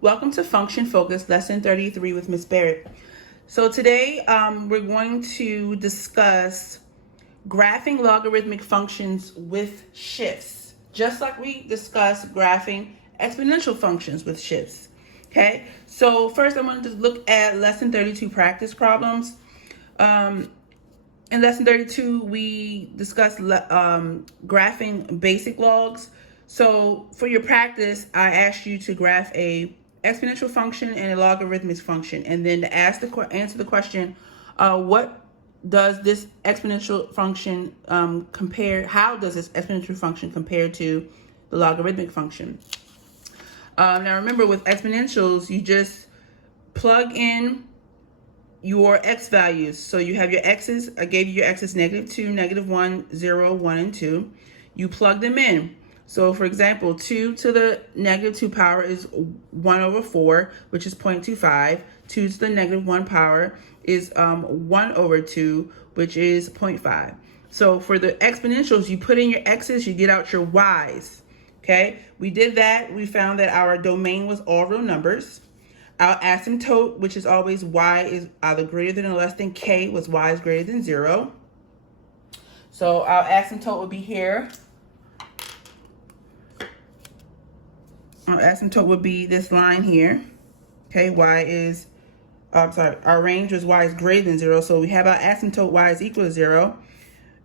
Welcome to Function Focus, Lesson 33 with Ms. Barrett. So today we're going to discuss graphing logarithmic functions with shifts, just like we discussed graphing exponential functions with shifts. Okay, so first I want to look at Lesson 32 practice problems. In Lesson 32, we discussed graphing basic logs. So for your practice, I asked you to graph a exponential function and a logarithmic function, and then to answer the question, what does this exponential function compare? How does this exponential function compare to the logarithmic function? Now remember, with exponentials, you just plug in your x values. So you have your x's. I gave you your x's -2, -1, 0, 1, and 2. You plug them in. So for example, 2 to the -2 power is 1/4, which is 0.25. 2 to the -1 power is 1/2, which is 0.5. So for the exponentials, you put in your x's, you get out your y's. Okay, we did that. We found that our domain was all real numbers. Our asymptote, which is always y is either greater than or less than k, was y is greater than 0. So our asymptote would be here. Our asymptote would be this line here. Okay, our range was y is greater than 0. So we have our asymptote y is equal to 0,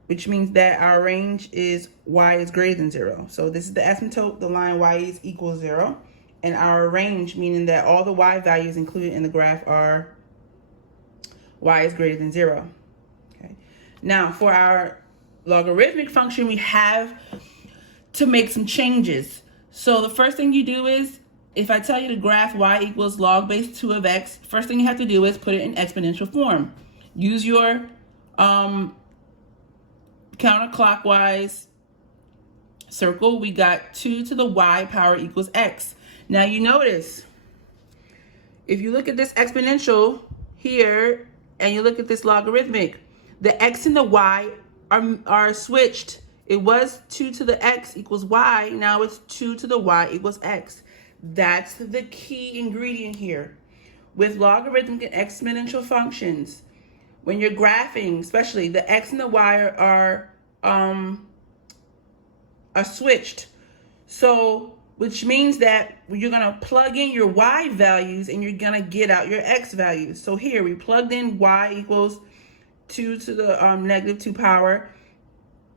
which means that our range is y is greater than 0. So this is the asymptote, the line y is equal to 0. And our range, meaning that all the y values included in the graph are y is greater than 0. Okay. Now, for our logarithmic function, we have to make some changes. So the first thing you do is, if I tell you to graph y equals log base 2 of x, first thing you have to do is put it in exponential form. Use your counterclockwise circle. We got 2 to the y power equals x. Now you notice, if you look at this exponential here and you look at this logarithmic, the x and the y are switched. It was 2 to the x equals y, now it's 2 to the y equals x. That's the key ingredient here. With logarithmic and exponential functions, when you're graphing, especially, the x and the y are switched. So which means that you're going to plug in your y values and you're going to get out your x values. So here we plugged in y equals 2 to the -2 power,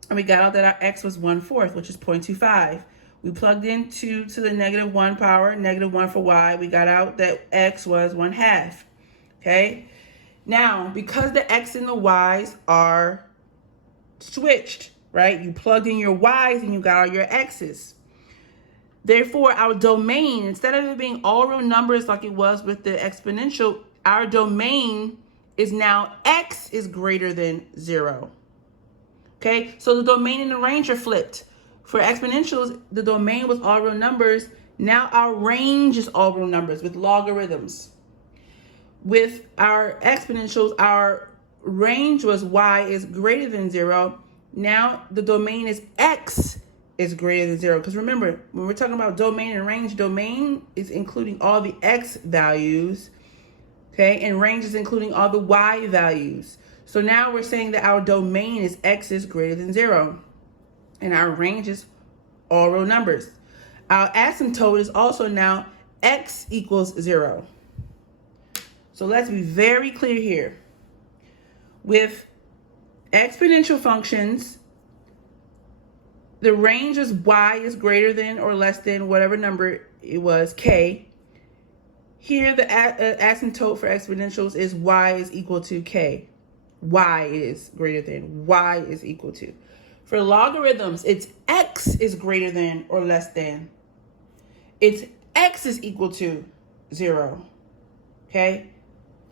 and we got out that our x was 1/4, which is 0.25. We plugged in 2 to the -1 power, -1 for y. We got out that x was 1/2. Okay? Now, because the x and the y's are switched, right? You plugged in your y's and you got all your x's. Therefore, our domain, instead of it being all real numbers like it was with the exponential, our domain is now x is greater than 0. Okay, so the domain and the range are flipped. For exponentials, the domain was all real numbers. Now our range is all real numbers with logarithms. With our exponentials, our range was y is greater than 0. Now the domain is x is greater than 0. Because remember, when we're talking about domain and range, domain is including all the x values, okay, and range is including all the y values. So now we're saying that our domain is x is greater than 0, and our range is all real numbers. Our asymptote is also now x equals 0. So let's be very clear here. With exponential functions, the range is y is greater than or less than whatever number it was, k. Here, the asymptote for exponentials is y is equal to k. Y is greater than, y is equal to. For logarithms, it's x is greater than or less than. It's x is equal to 0. Okay?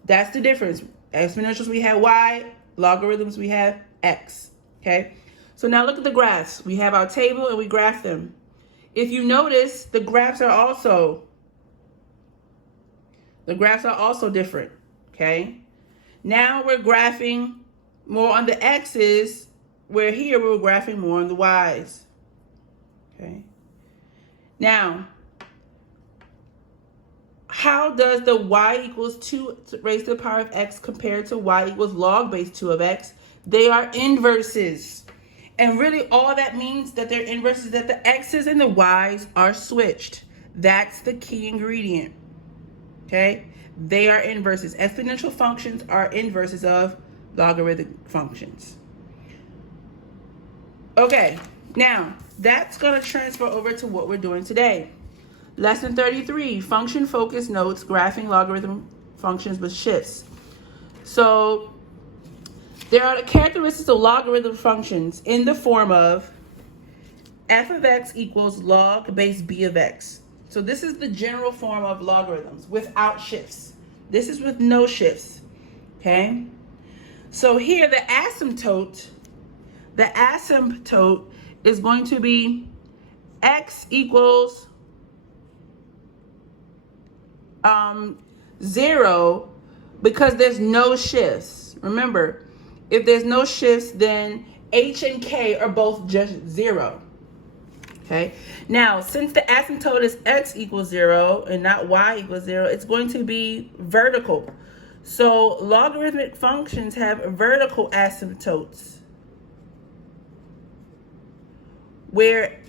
That's the difference. Exponentials, we have y. Logarithms, we have x. Okay? So now look at the graphs. We have our table and we graph them. If you notice, the graphs are also different. Okay? Now we're graphing more on the x's, where here we're graphing more on the y's. Okay? Now, How does the y equals 2 raised to the power of x compare to y equals log base 2 of x? They are inverses. And really all that means that they're inverses, that the x's and the y's are switched. That's the key ingredient. Okay? They are inverses. Exponential functions are inverses of logarithmic functions. Okay, now that's going to transfer over to what we're doing today. Lesson 33, function focus notes, graphing logarithm functions with shifts. So there are the characteristics of logarithm functions in the form of f of x equals log base b of x. So this is the general form of logarithms without shifts. This is with no shifts, okay? So here the asymptote is going to be x equals 0 because there's no shifts. Remember, if there's no shifts, then h and k are both just 0. Okay, now since the asymptote is x equals 0 and not y equals 0, it's going to be vertical. So logarithmic functions have vertical asymptotes, where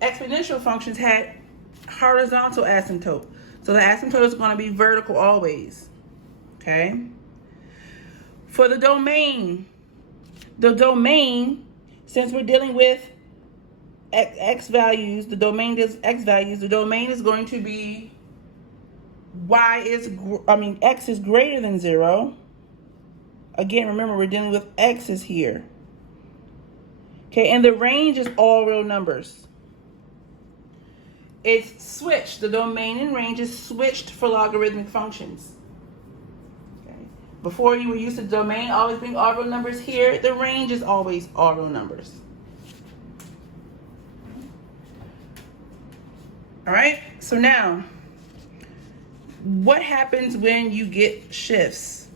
exponential functions had horizontal asymptote. So the asymptote is going to be vertical always. Okay. For the domain, since we're dealing with x values, the domain is x values. The domain is going to be x is greater than 0. Again, remember we're dealing with x's here. Okay, and the range is all real numbers. It's switched. The domain and range is switched for logarithmic functions. Okay. Before you were used to the domain always being all real numbers. Here, the range is always all real numbers. All right, so now, what happens when you get shifts?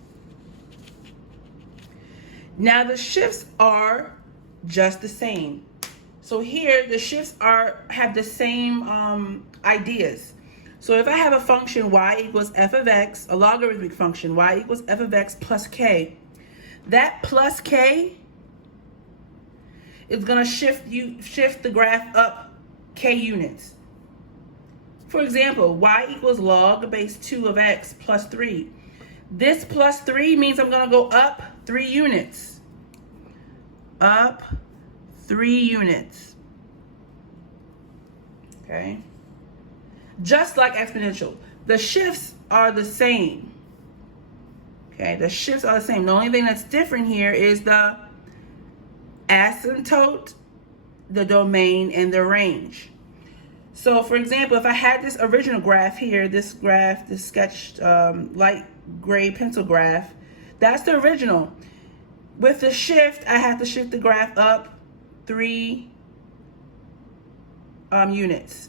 Now the shifts are just the same. So here the shifts have the same ideas. So if I have a function y equals f of x, a logarithmic function, y equals f of x plus k, that plus k is going to shift the graph up k units. For example, y equals log base 2 of x plus 3. This plus 3 means I'm going to go up 3 units. Up 3 units. Okay? Just like exponential. The shifts are the same. Okay, the shifts are the same. The only thing that's different here is the asymptote, the domain, and the range. So for example, if I had this original graph here, this sketched light gray pencil graph, that's the original. With the shift, I have to shift the graph up 3 units.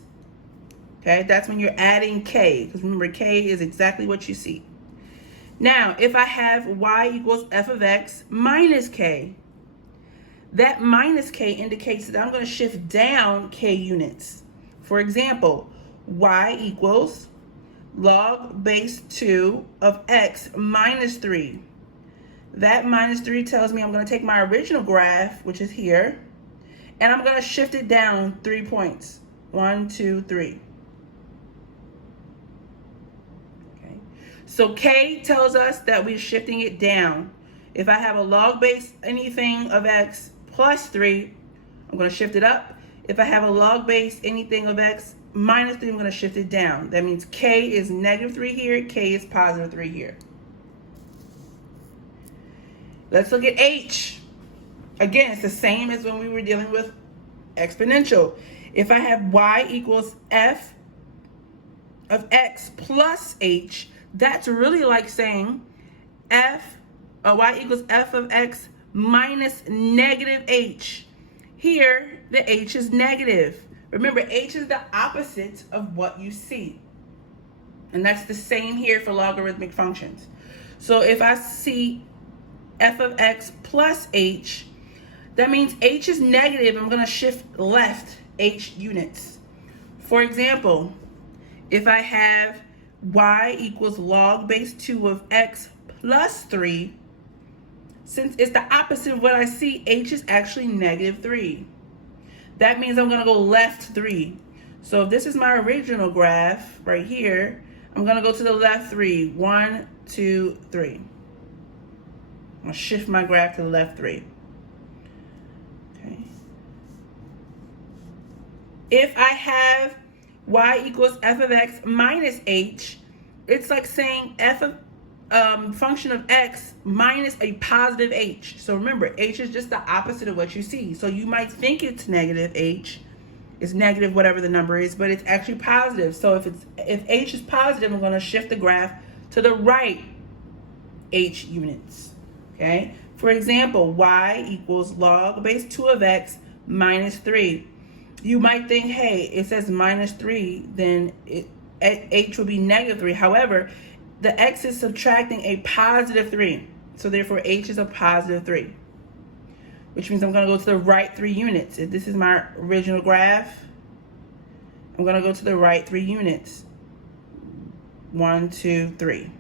Okay, that's when you're adding k, because remember k is exactly what you see. Now, if I have y equals f of x minus k, that minus k indicates that I'm going to shift down k units. For example, y equals log base 2 of x minus 3. That minus 3 tells me I'm going to take my original graph, which is here, and I'm going to shift it down 3 points. 1, 2, 3. Okay. So k tells us that we're shifting it down. If I have a log base anything of x plus 3, I'm going to shift it up. If I have a log base anything of x minus 3, I'm going to shift it down. That means k is negative 3 here, k is positive 3 here. Let's look at h. Again, it's the same as when we were dealing with exponential. If I have y equals f of x plus h, that's really like saying y equals f of x minus negative h. Here, the h is negative. Remember, h is the opposite of what you see. And that's the same here for logarithmic functions. So if I see f of x plus h, that means h is negative. I'm going to shift left h units. For example, if I have y equals log base 2 of x plus 3, since it's the opposite of what I see, h is actually negative 3. That means I'm going to go left 3. So if this is my original graph right here, I'm going to go to the left 3. 1, 2, 3. I'm going to shift my graph to the left 3. Okay. If I have y equals f of x minus h, it's like saying f of function of x minus a positive h. So remember, h is just the opposite of what you see. So you might think it's negative h, it's negative whatever the number is, but it's actually positive. So if h is positive, I'm going to shift the graph to the right h units. Okay. For example, y equals log base 2 of x minus 3. You might think, hey, it says minus 3, then h will be negative 3. However, the x is subtracting a positive 3. So therefore, h is a positive 3. Which means I'm going to go to the right 3 units. If this is my original graph, I'm going to go to the right 3 units. 1, 2, 3.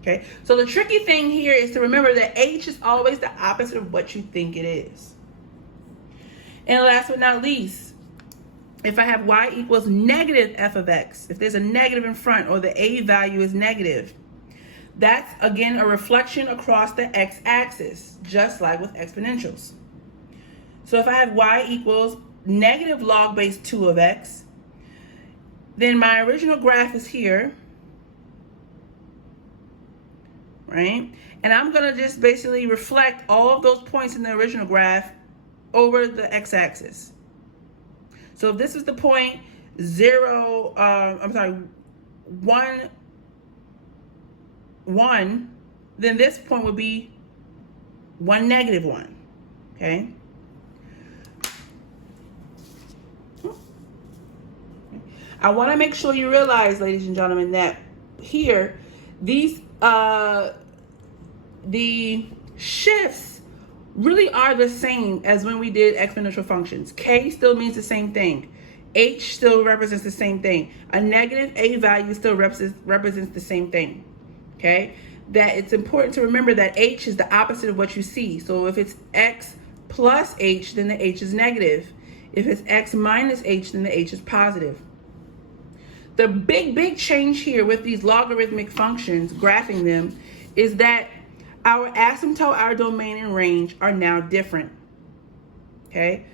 Okay, so the tricky thing here is to remember that h is always the opposite of what you think it is. And last but not least, if I have y equals negative f of x, if there's a negative in front or the a value is negative, that's again a reflection across the x-axis, just like with exponentials. So if I have y equals negative log base 2 of x, then my original graph is here, right? And I'm going to just basically reflect all of those points in the original graph over the x-axis. So if this is the point 1, then this point would be 1, negative 1, okay? I want to make sure you realize, ladies and gentlemen, that here, the shifts really are the same as when we did exponential functions. K still means the same thing. H still represents the same thing. A negative a value still represents the same thing. Okay? That it's important to remember that h is the opposite of what you see. So if it's x plus h, then the h is negative. If it's x minus h, then the h is positive. The big change here with these logarithmic functions, graphing them, is that our asymptote, our domain, and range are now different. Okay?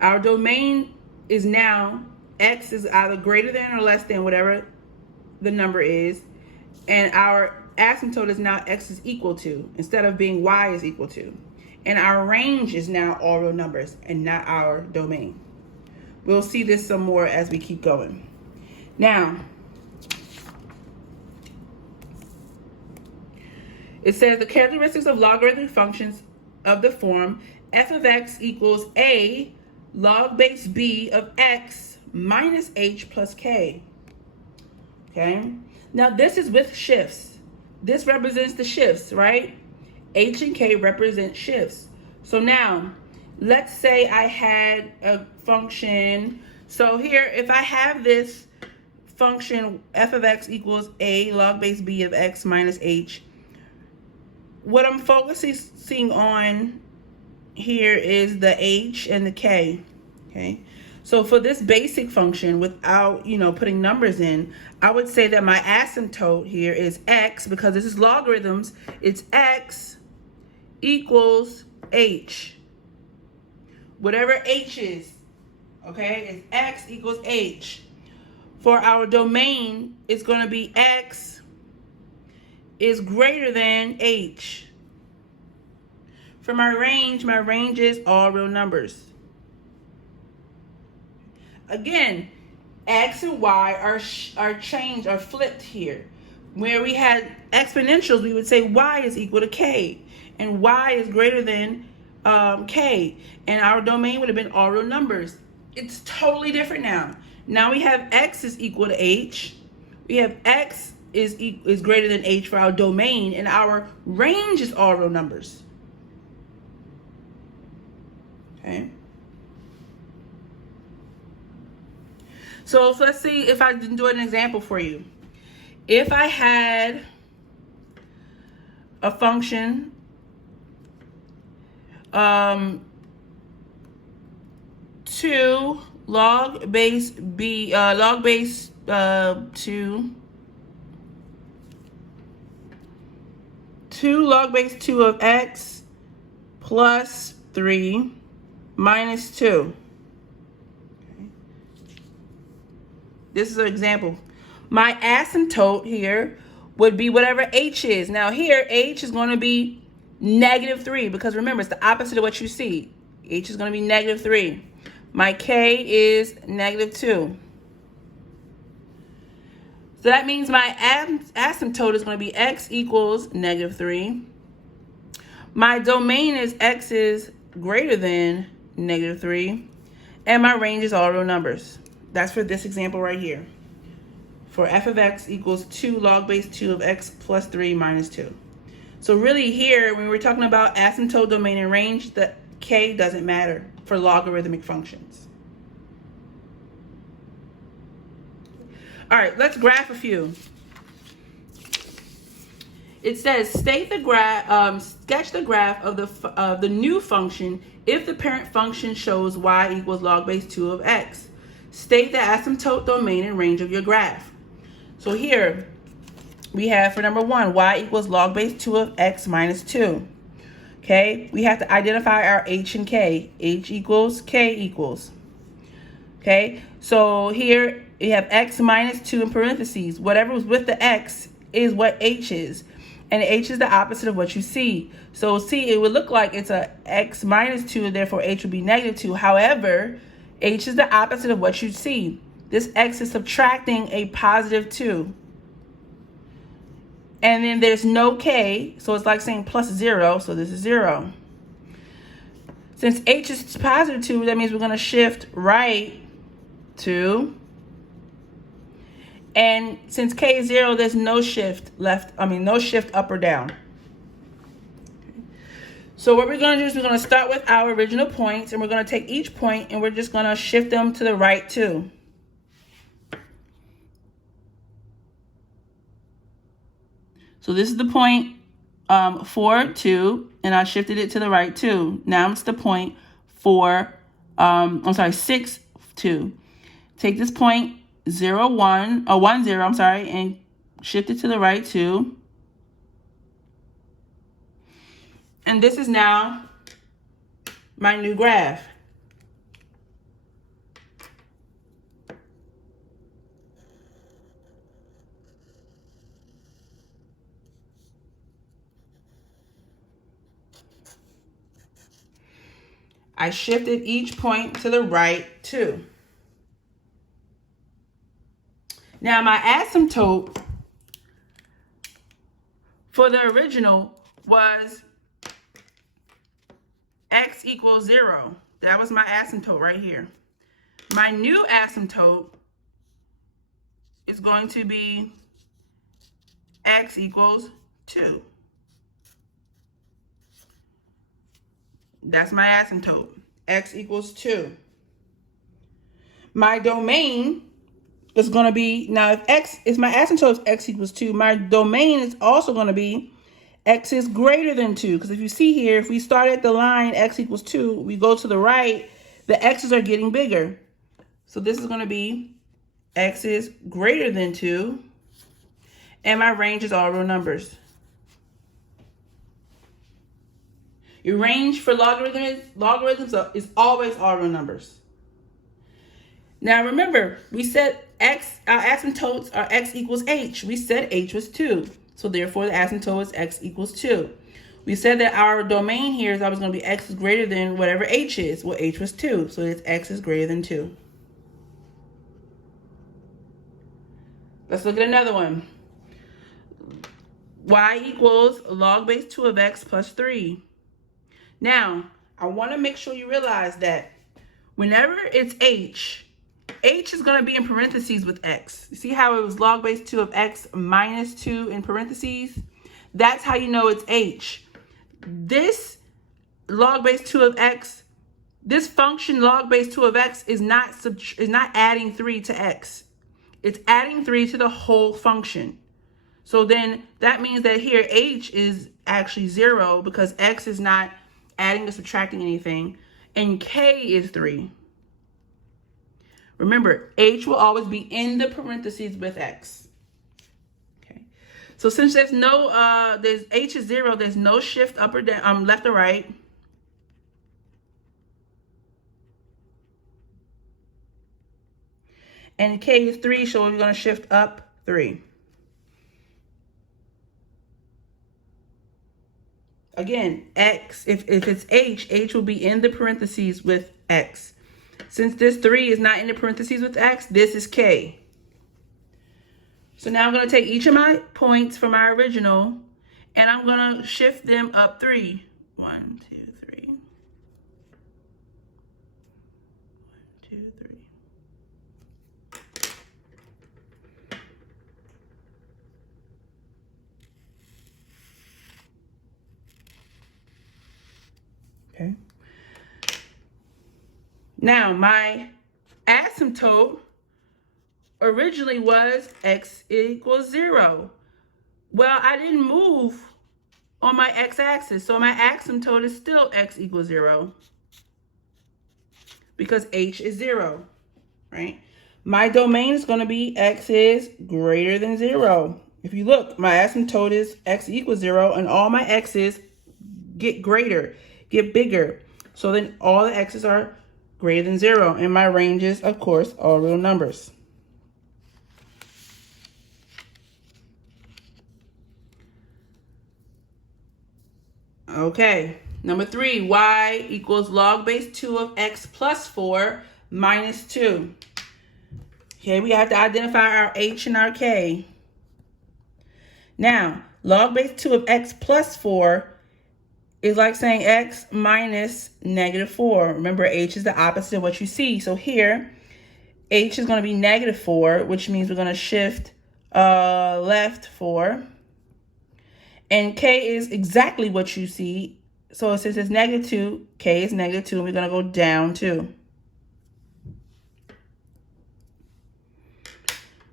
Our domain is now x is either greater than or less than whatever the number is, and our asymptote is now x is equal to, instead of being y is equal to. And our range is now all real numbers and not our domain. We'll see this some more as we keep going. Now, it says the characteristics of logarithmic functions of the form f of x equals a log base b of x minus h plus k. Okay? Now this is with shifts. This represents the shifts, right? H and k represent shifts. So now, let's say I had a function. So here, if I have this function f of x equals a log base b of x minus h, what I'm focusing on here is the h and the k, okay? So for this basic function, without, putting numbers in, I would say that my asymptote here is x, because this is logarithms, it's x equals h. Whatever h is, okay, it's x equals h. For our domain, it's going to be x is greater than h. For my range is all real numbers. Again, x and y are changed, are flipped here. Where we had exponentials, we would say y is equal to k, and y is greater than k, and our domain would have been all real numbers. It's totally different now. Now we have x is equal to h. We have x is greater than h for our domain, and our range is all real numbers. Okay? So let's see if I can do an example for you. If I had a function, 2 log base 2 log base 2 of x plus 3 minus 2. This is an example. My asymptote here would be whatever h is. Now here, h is going to be -3 because remember, it's the opposite of what you see. H is going to be -3. My k is -2. So that means my asymptote is going to be x equals -3. My domain is x is greater than -3. And my range is all real numbers. That's for this example right here. For f of x equals 2 log base 2 of x plus 3 minus 2. So really here, when we're talking about asymptote, domain, and range, the k doesn't matter for logarithmic functions. All right, let's graph a few. It says sketch the graph of the new function if the parent function shows y equals log base 2 of x. State the asymptote, domain, and range of your graph. So here we have for number 1, y equals log base 2 of x minus 2. Okay, we have to identify our h and k. H equals, k equals. Okay, so here you have x minus 2 in parentheses. Whatever was with the x is what h is. And h is the opposite of what you see. So see, it would look like it's a x minus 2, and therefore h would be -2. However, h is the opposite of what you see. This x is subtracting a +2. And then there's no k, so it's like saying +0, so this is 0. Since h is +2, that means we're going to shift right 2. And since k is 0, there's no shift no shift up or down. So what we're going to do is we're going to start with our original points, and we're going to take each point and we're just going to shift them to the right 2. So this is the point 4, 2, and I shifted it to the right 2. Now it's the point 6, 2. Take this point 0, 1, or 1, 0, and shift it to the right 2. And this is now my new graph. I shifted each point to the right 2. Now my asymptote for the original was x equals 0. That was my asymptote right here. My new asymptote is going to be x equals 2. That's my asymptote. X equals 2. My domain is going to be, now if my asymptote is x equals 2, my domain is also going to be x is greater than 2. Because if you see here, if we start at the line x equals 2, we go to the right, the x's are getting bigger. So this is going to be x is greater than 2. And my range is all real numbers. Your range for logarithms is always all real numbers. Now remember, we said our asymptotes are x equals h. We said h was 2. So therefore the asymptote is x equals 2. We said that our domain here is always going to be x is greater than whatever h is. Well, h was 2. So it's x is greater than 2. Let's look at another one. Y equals log base 2 of x plus 3. Now, I want to make sure you realize that whenever it's h is going to be in parentheses with x. You see how it was log base 2 of x minus 2 in parentheses? That's how you know it's h. This log base 2 of x this function log base 2 of x is not adding 3 to x. It's adding 3 to the whole function. So then that means that here h is actually 0 because x is not adding or subtracting anything, and k is 3. Remember, h will always be in the parentheses with x. Okay. So since there's no there's h is 0, there's no shift up or down, left or right. And k is 3, so we're going to shift up 3. Again, x, if it's h will be in the parentheses with x. Since this 3 is not in the parentheses with x, this is k. So now I'm going to take each of my points from my original, and I'm going to shift them up 3. 1, 2, 3. 1, 2, 3. Okay. Now, my asymptote originally was x equals 0. Well, I didn't move on my x-axis, so my asymptote is still x equals 0 because h is 0, right? My domain is going to be x is greater than 0. If you look, my asymptote is x equals 0, and all my x's get greater, get bigger. So then all the x's are greater than 0, and my range is, of course, all real numbers. Okay, number 3, y equals log base 2 of x plus 4 minus 2. Okay, we have to identify our h and our k. Now, log base 2 of x plus 4 is like saying x minus negative 4. Remember, h is the opposite of what you see. So here, h is going to be negative 4, which means we're going to shift left 4. And k is exactly what you see. So since it's negative 2, k is negative 2, and we're going to go down 2.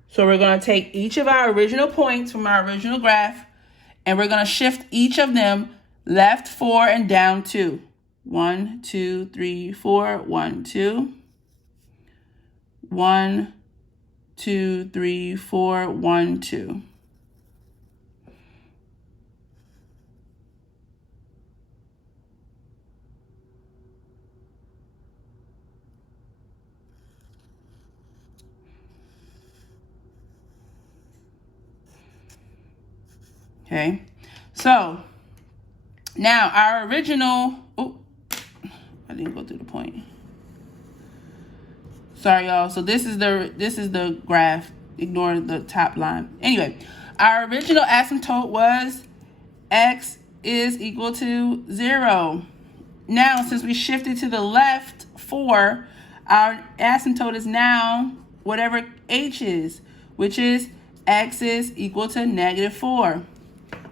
So we're going to take each of our original points from our original graph, and we're going to shift each of them left 4 and down 2. 1, 2, 3, 4, 1, 2. 1, 2, 3, 4, 1, 2. Okay, so now our original, oh, I didn't go through the point. Sorry, y'all. So this is the graph. Ignore the top line. Anyway, our original asymptote was x is equal to 0. Now, since we shifted to the left 4, our asymptote is now whatever h is, which is x is equal to negative 4.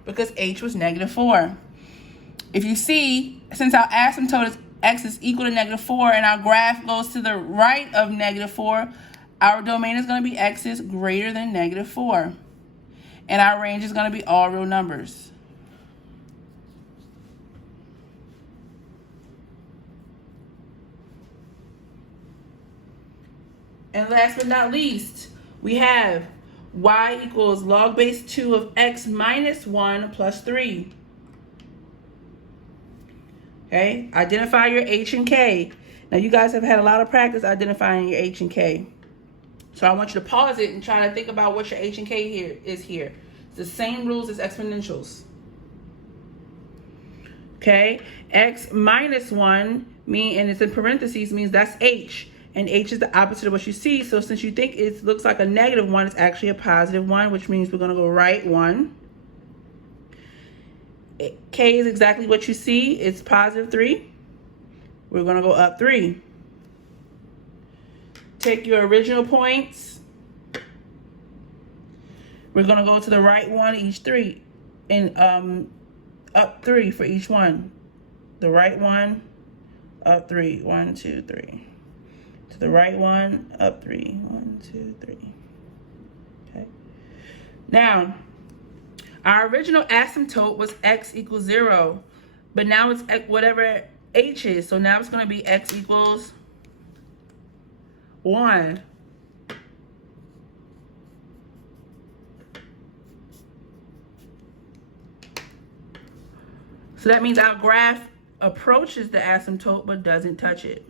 Because h was negative 4. If you see, since our asymptote is x is equal to negative 4 and our graph goes to the right of negative 4, our domain is going to be x is greater than negative 4. And our range is going to be all real numbers. And last but not least, we have y equals log base 2 of x minus 1 plus 3. Okay, identify your h and k. Now, you guys have had a lot of practice identifying your h and k. So I want you to pause it and try to think about what your h and k here is here. It's the same rules as exponentials. Okay, x minus 1, and it's in parentheses, means that's h. And h is the opposite of what you see. So since you think it looks like a negative 1, it's actually a positive 1, which means we're going to go right 1. K is exactly what you see. It's positive 3. We're going to go up 3. Take your original points. We're going to go to the right one each 3. And up 3 for each one. The right one, up 3, 1, 2, 3. To the right one, up 3, 1, 2, 3. Okay. Now, our original asymptote was x equals 0, but now it's whatever h is. So now it's going to be x equals 1. So that means our graph approaches the asymptote but doesn't touch it.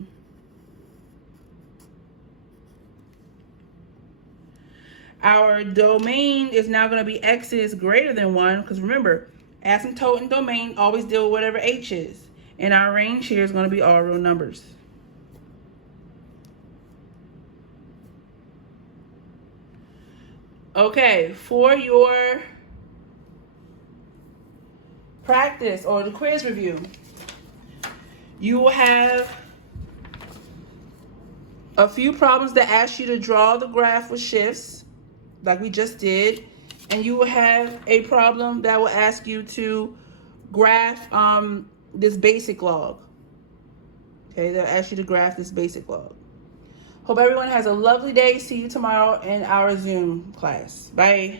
Our domain is now going to be x is greater than 1, because remember, asymptote and domain always deal with whatever h is. And our range here is going to be all real numbers. Okay, for your practice or the quiz review, you will have a few problems that ask you to draw the graph with shifts, like we just did, and you will have a problem that will ask you to graph this basic log. Okay, they'll ask you to graph this basic log. Hope everyone has a lovely day. See you tomorrow in our Zoom class. Bye.